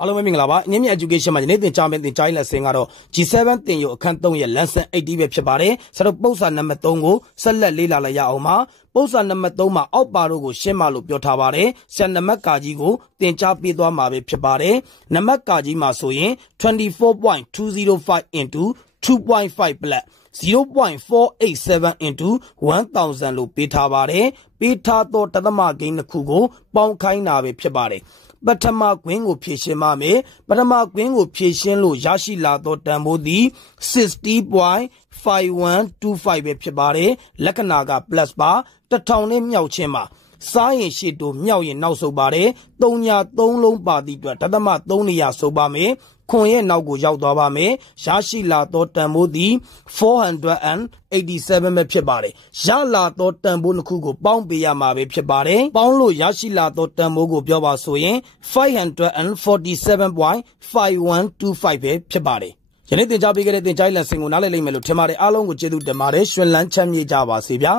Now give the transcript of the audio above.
အားလုံးပဲမင်္ဂလာပါညမြ education မှာဒီနေ့သင်ကြားမယ့်သင်ကြားရေး lesson ကတော့ G7 သင်ယူအခန်း3ရဲ့ Lesson-80 ပဲဖြစ်ပါတယ်ဆိုတော့ပုဒ်စာနံပါတ်3ကိုဆက်လက်လေ့လာလိုက်ရအောင်ပါပုဒ်စာနံပါတ်3မှာအောက်ပါတို့ကိုရှင်းမလို့ပြောထားပါတယ်ဆရာနံပါတ်ကာကြီးကိုသင်ကြားပေးသွားမှာပဲဖြစ်ပါတယ်နံပါတ်ကာကြီးမှာဆိုရင် 24.205 into 2.5 plus 0.487 into 1000လို့ပေးထားပါတယ်ပေးထားသောတသမဂိမ်းတစ်ခုကိုပေါင်းခိုင်းတာပဲဖြစ်ပါတယ်ပထမကွင်းကိုဖြည့်ရှင်းပါမယ်ပထမကွင်းကိုဖြည့်ရှင်းလို့ရရှိလာသောတန်ဖိုးသည် 60.5125 ပဲဖြစ်ပါတယ်လက္ခဏာက plus ပါ1000နဲ့မြောက်ခြင်းပါစားရင်ရှေ့တိုးမြောက်ရင်နောက်ဆုတ်ပါတယ်3ညာ3လုံးပါသည့်အတွက်တသမ3နေရာဆုတ်ပါမယ်ခွန်ရဲ့နောက်ကိုရောက်သွားပါမယ်ရရှိလာသောတန်ဖိုးသည်487ပဲဖြစ်ပါတယ်ရလာသောတန်ဖိုးတစ်ခုကိုပေါင်းပေးရမှာပဲဖြစ်ပါတယ်ပေါင်းလို့ရရှိလာသောတန်ဖိုးကိုပြောပါဆိုရင် 547.5125 ပဲဖြစ်ပါတယ်ယနေ့သင်ကြားပေးခဲ့တဲ့သင်ကြားရေး lesson ကိုနားလည်လိမ့်မယ်လို့ထင်ပါတယ်အားလုံးကိုကျေးဇူးတင်ပါတယ်ရှင်လန်းချမ်းမြေ့ကြပါစေဗျာ